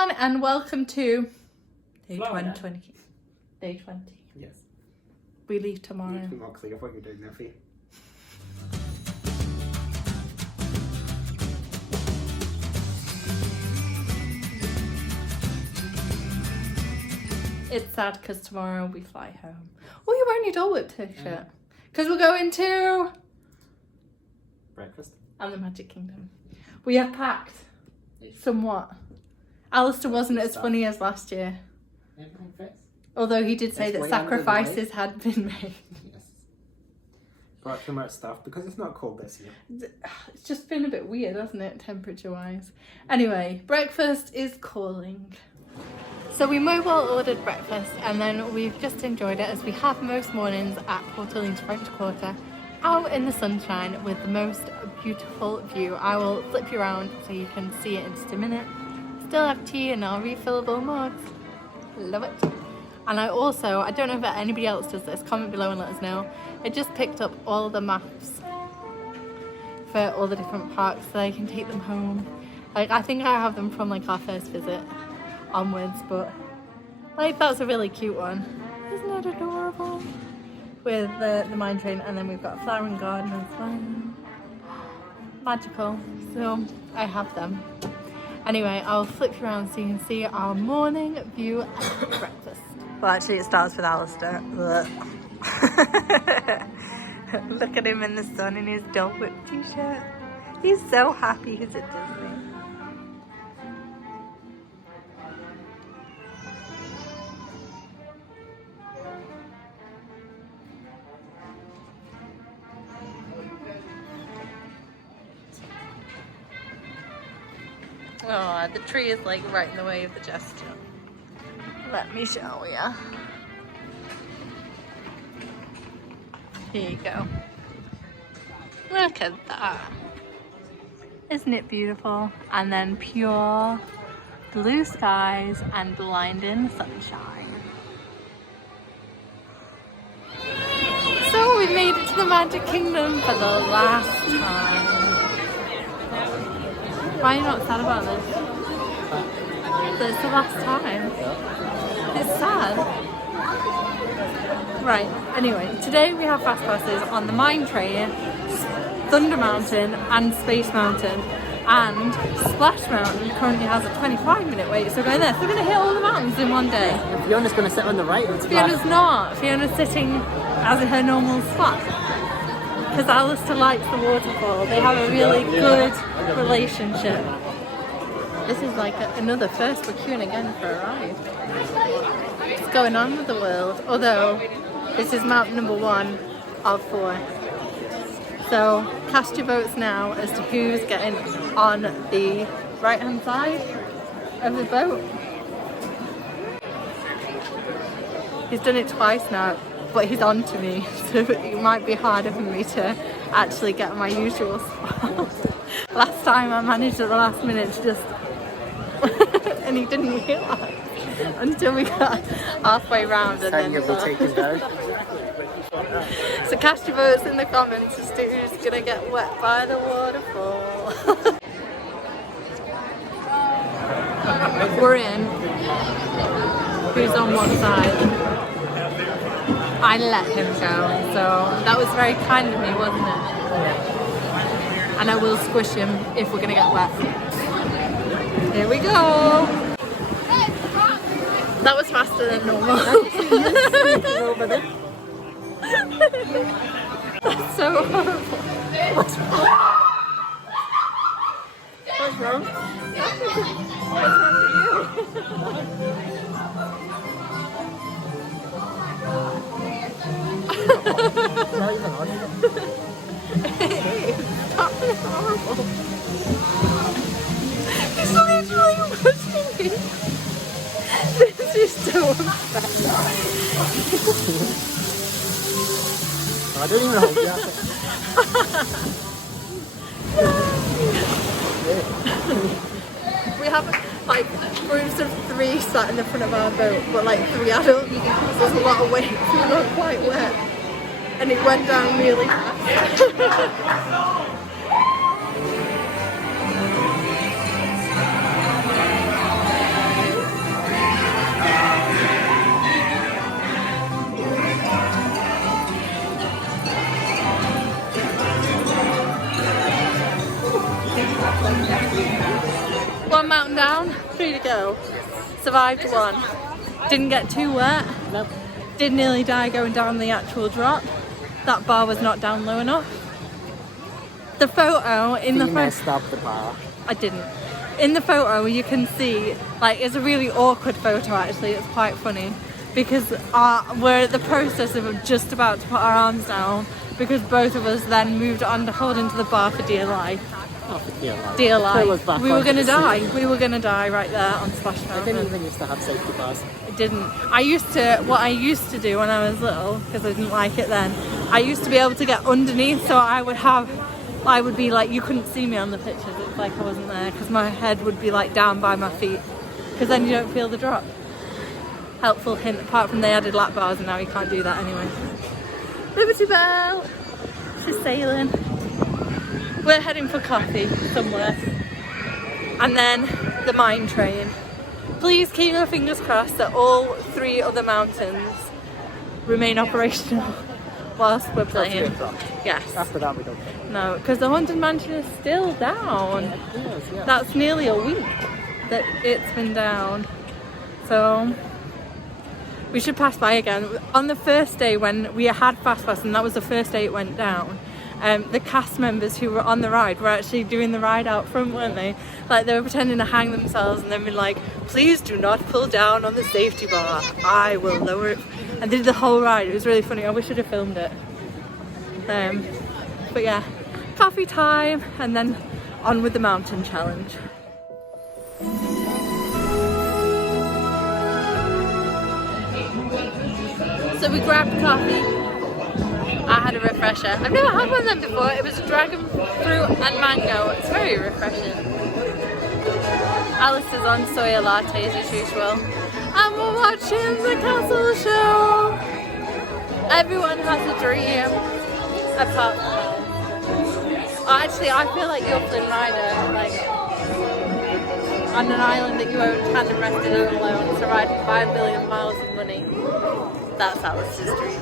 everyone, and welcome to day Florida. 20. Day 20. Yes. We leave tomorrow. Need to be more clear of what you're doing there, Fee. It's sad because tomorrow we fly home. Oh, you're wearing your Dole Whip t-shirt. Because we're going to... Breakfast. And the Magic Kingdom. We have packed. Somewhat. Alistair wasn't as funny as last year. Everything fits. Although he did say It's that way under the sacrifices light. had been made. Yes. Brought too much stuff because it's not cold this year. It's just been a bit weird, hasn't it, temperature-wise? Anyway, breakfast is calling. So we mobile ordered breakfast and then we've just enjoyed it as we have most mornings at Port Orleans French Quarter, out in the sunshine with the most beautiful view. I will flip you around so you can see it in just a minute. Still have tea in our refillable mugs. Love it. And I don't know if anybody else does this, comment below and let us know. I just picked up all the maps for all the different parks so I can take them home. Like, I think I have them from like our first visit onwards, but like that's a really cute one. Isn't it adorable? With the mine train, and then we've got a flowering garden as well. Magical. So I have them. Anyway, I'll flip you around so you can see our morning view at breakfast. Well, actually it starts with Alistair. Look at him in the sun in his Dole Whip t-shirt. He's so happy he's at Disney. Oh, the tree is like right in the way of the gesture. Let me show ya. Here you go. Look at that. Isn't it beautiful? And then pure blue skies and blinding sunshine. So we made it to the Magic Kingdom for the last time. Why are you not sad about this? It's the last time. It's sad. Right, anyway, today we have fast passes on the Mine Train, Thunder Mountain and Space Mountain, and Splash Mountain currently has a 25-minute wait, so we're going there. So we're going to hit all the mountains in one day. Fiona's going to sit on the right. Fiona's not. Fiona's sitting as in her normal spot. Because Alistair likes the waterfall. They have a really good relationship. This is like another first. We're queuing again for a ride. What's going on with the world? Although, this is mountain number 1 of 4. So, cast your votes now as to who's getting on the right-hand side of the boat. He's done it twice now. But he's on to me, so it might be harder for me to actually get my usual spot. Last time I managed at the last minute to just... and he didn't realise until we got halfway round. And then so cast your votes in the comments as to who's going to get wet by the waterfall. We're in. Who's on one side? I let him go, so that was very kind of me, wasn't it? And I will squish him if we're gonna get wet. Here we go! That was faster than normal. That's so horrible. What's wrong? What's wrong? What's wrong with you? Stop being horrible. He's literally pushing me. This is so unfair. I don't even hold you. We have like groups of 3 sat in the front of our boat, but like 3 adults. There's a lot of weight. We're not quite wet. And it went down really fast. Mountain down, 3 to go. Survived 1. Didn't get too wet. Nope. Did nearly die going down the actual drop. That bar was not down low enough. The photo in the messed up the bar. I didn't. In the photo you can see, like, it's a really awkward photo actually, it's quite funny. Because we're at the process of just about to put our arms down because both of us then moved on to hold into the bar for dear life. Oh, for dear life. Dear life. We were going to die. Sea. We were going to die right there on Splash Mountain. I didn't even used to have safety bars. I didn't. What I used to do when I was little, because I didn't like it then, I used to be able to get underneath, so I would be like, you couldn't see me on the pictures, it's like I wasn't there, because my head would be like down by my feet, because then you don't feel the drop. Helpful hint, apart from they added lap bars and now you can't do that anyway. Liberty Bell! She's sailing. We're heading for coffee somewhere. And then the mine train. Please keep your fingers crossed that all 3 other mountains remain operational whilst we're playing. Yes. After that we don't play. No, because the Haunted Mansion is still down. Yeah, it is, yeah. That's nearly a week that it's been down. So we should pass by again. On the first day when we had Fast Pass, and that was the first day it went down, the cast members who were on the ride were actually doing the ride out front, weren't they? Like, they were pretending to hang themselves and then be like, please do not pull down on the safety bar, I will lower it. And they did the whole ride. It was really funny. I wish I'd have filmed it. But yeah, coffee time and then on with the mountain challenge. So we grabbed coffee. I had a refresher. I've never had one of them before. It was dragon fruit and mango. It's very refreshing. Alice is on soya lattes as usual. And we're watching the castle show. Everyone has a dream. Apart from us. Actually, I feel like you're Flynn Rider, like on an island that you own, kind of rested out alone, surviving 5 billion miles of money. That's Alice's dream.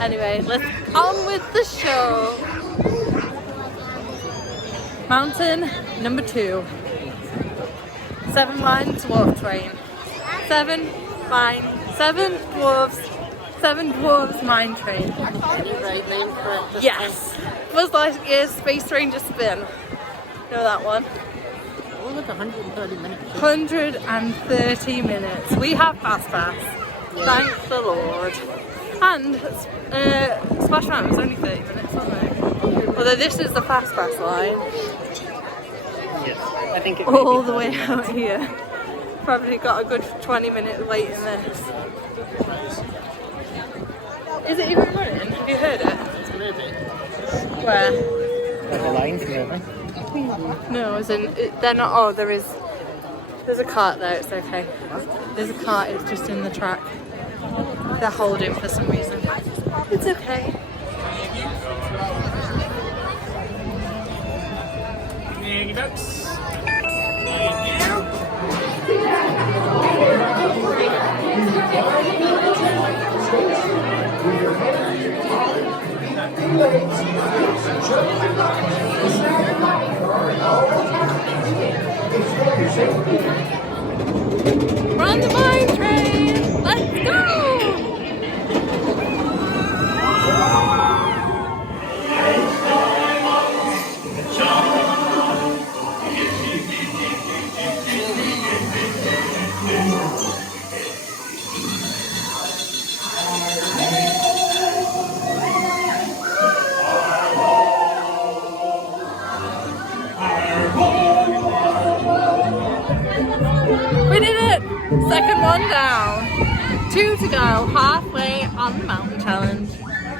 Anyway, let's on with the show. Mountain number 2. 7-line dwarf train. 7 dwarves mine train. Right name for it. Yes. Buzz Lightyear's Space Ranger spin. Know that one? Oh, look, 130 minutes. 130 minutes. We have Fast Pass. Thank the Lord. And Splash Mountain was only 30 minutes, wasn't it? Although this is the Fast Pass line. Yes, I think it all the way out here. Probably got a good 20-minute wait in this. Is it even running? Have you heard it? It's moving. Where? The line's moving. No, as in, they're not. Oh, there's a cart there, it's okay. There's a cart, it's just in the track. They're holding for some reason. It's okay. We're on the mine train! Let's go! We did it! Second one down. 2 to go, halfway on the mountain challenge.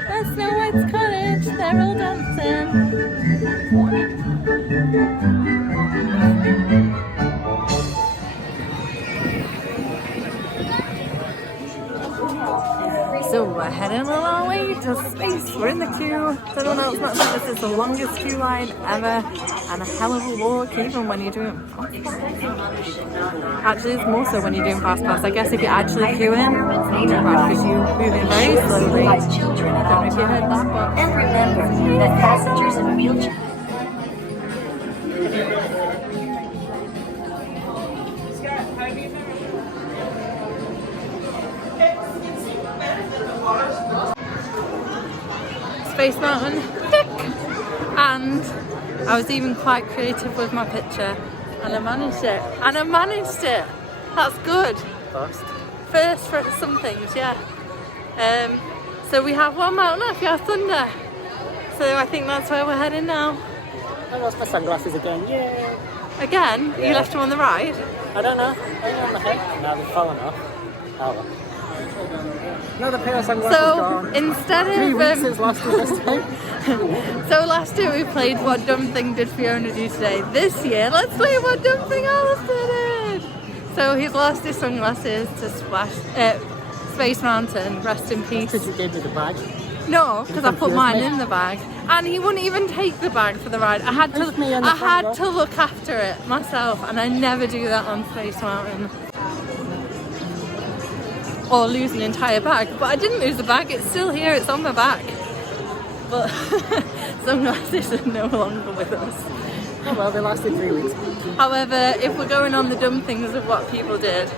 That's Snow White's cottage, they're all dancing. So we're heading on our way to space. We're in the queue. If anyone else not sure, this is the longest queue line ever and a hell of a walk even when you're doing fast pass. Actually, it's more so when you're doing fast pass. I guess if you're actually queuing, it's not too bad because you're moving very slowly. I don't know if you heard that, but... And remember that passengers in wheelchairs... Space Mountain tick. And I was even quite creative with my picture, and I managed it. That's good. First for some things, yeah. So we have one mountain left, yeah, Thunder. So I think that's where we're heading now. I lost my sunglasses again. Yay! Again? Yeah. You left them on the ride? I don't know. Hang on my head. Now they've fallen off. Oh well. Another pair of sunglasses gone. Instead 3 of weeks since last year this time. so last year we played What Dumb Thing Did Fiona Do Today. This year, let's play What Dumb Thing Alistair Did. So he's lost his sunglasses to Space Mountain. Rest in peace. Because you gave me the bag. No, because I put mine in the bag, and he wouldn't even take the bag for the ride. I had to look after it myself, and I never do that on Space Mountain. Or lose an entire bag, but I didn't lose the bag. It's still here. It's on my back. But sunglasses are no longer with us. Oh well, they lasted 3 weeks. However, if we're going on the dumb things of what people did,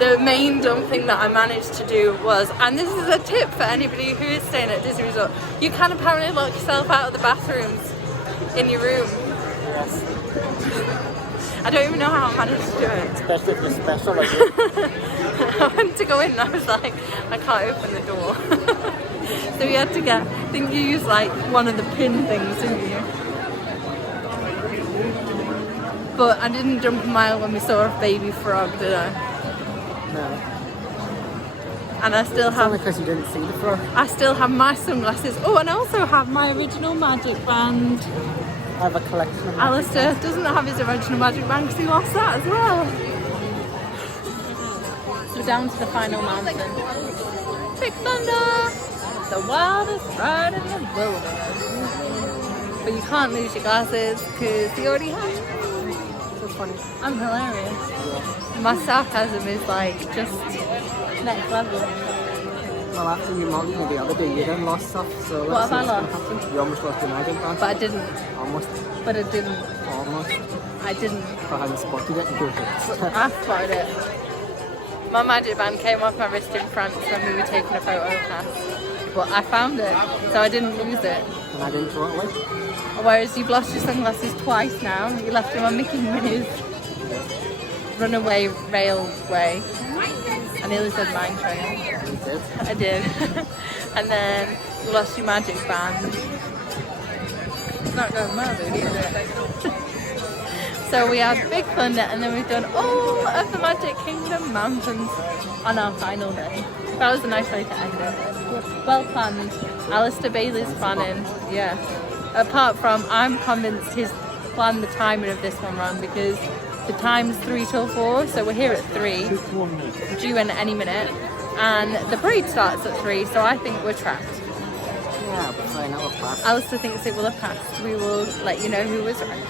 the main dumb thing that I managed to do was, and this is a tip for anybody who is staying at Disney Resort, you can apparently lock yourself out of the bathrooms in your room. Yes. I don't even know how I managed to do it. Especially if you're special like you. I went to go in and I was like, I can't open the door. So we had to get, I think you use like one of the pin things, didn't you? But I didn't jump a mile when we saw a baby frog, did I? No. And I still It's have... only because you didn't see the frog. I still have my sunglasses. Oh, and I also have my original magic band. I have a collection of Alistair doesn't have his original magic band because he lost that as well. So we're down to the final mountain. Big Thunder! The wildest ride in the wilderness. But you can't lose your glasses because you already have. So funny. I'm hilarious. My sarcasm is like just next level. Well, after you mocked me the other day, you then lost stuff, so What let's have I see what's gonna happen. You almost lost your magic band. But I didn't. Almost. But I didn't. Almost. I didn't. If I hadn't spotted it, you could have I spotted it. My magic band came off my wrist in France when we were taking a photo class. But I found it, so I didn't lose it. And I didn't throw it away. Whereas you've lost your sunglasses twice now. You left them on Mickey Minnie's runaway railway. I nearly said mine train. You did. I did. And then you lost your magic band. It's not going well, is it? So we had Big Thunder, and then we've done all of the Magic Kingdom mountains on our final day. That was a nice way to end it. Well planned. Alistair Bailey's planning, yeah. Apart from, I'm convinced he's planned the timing of this one wrong because the time's 3 till 4, so we're here at 3, due in any minute, and the parade starts at 3, so I think we're trapped. Yeah, but fine, that was bad. Alistair thinks it will have passed. We will let you know who was right.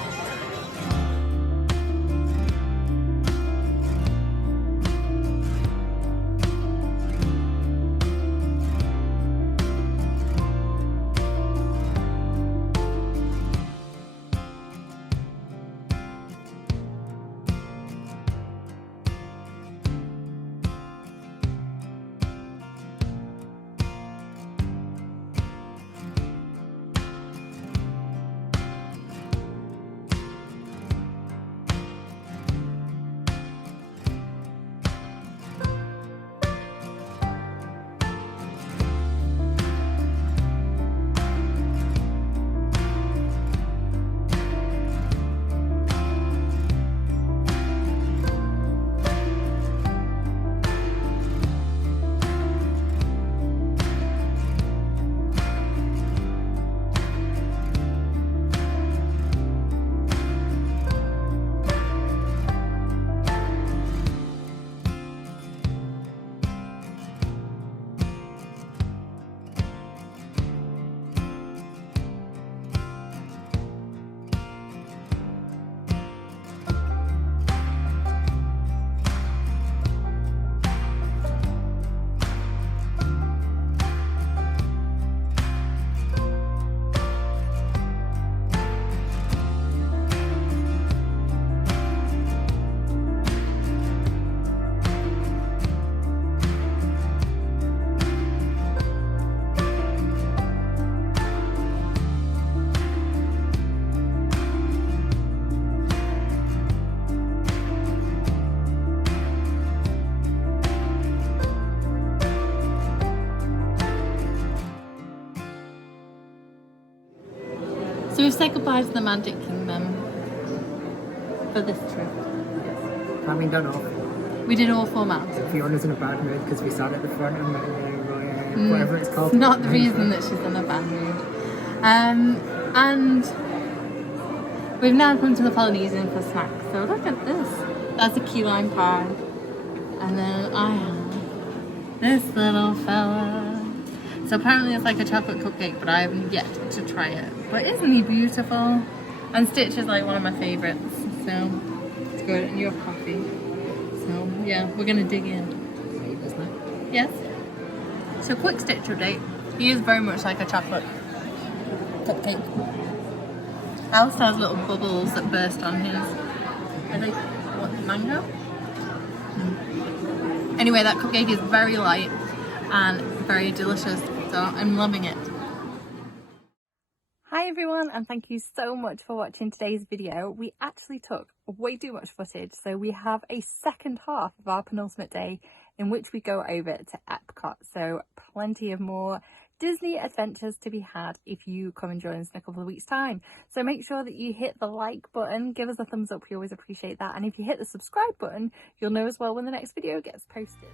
we've said goodbye to the Magic Kingdom for this trip. I mean, don't know. We did all 4 miles. Fiona's in a bad mood because we sat at the front and whatever it's called. It's not the reason that she's in a bad mood. And we've now come to the Polynesian for snacks. So look at this. That's a key lime pie. And then I have this little fella. So apparently it's like a chocolate cupcake, but I haven't yet to try it. But isn't he beautiful? And Stitch is like one of my favourites. So it's good. And you have coffee. So yeah, we're gonna dig in. Yes. So quick Stitch update. He is very much like a chocolate cupcake. Alistair has little bubbles that burst on his. Are they what, mango? Anyway, that cupcake is very light and very delicious. So I'm loving it. Hi everyone, and thank you so much for watching today's video. We actually took way too much footage, so we have a second half of our penultimate day in which we go over to Epcot. So plenty of more Disney adventures to be had if you come and join us in a couple of weeks' time. So make sure that you hit the like button, give us a thumbs up, we always appreciate that. And if you hit the subscribe button, you'll know as well when the next video gets posted.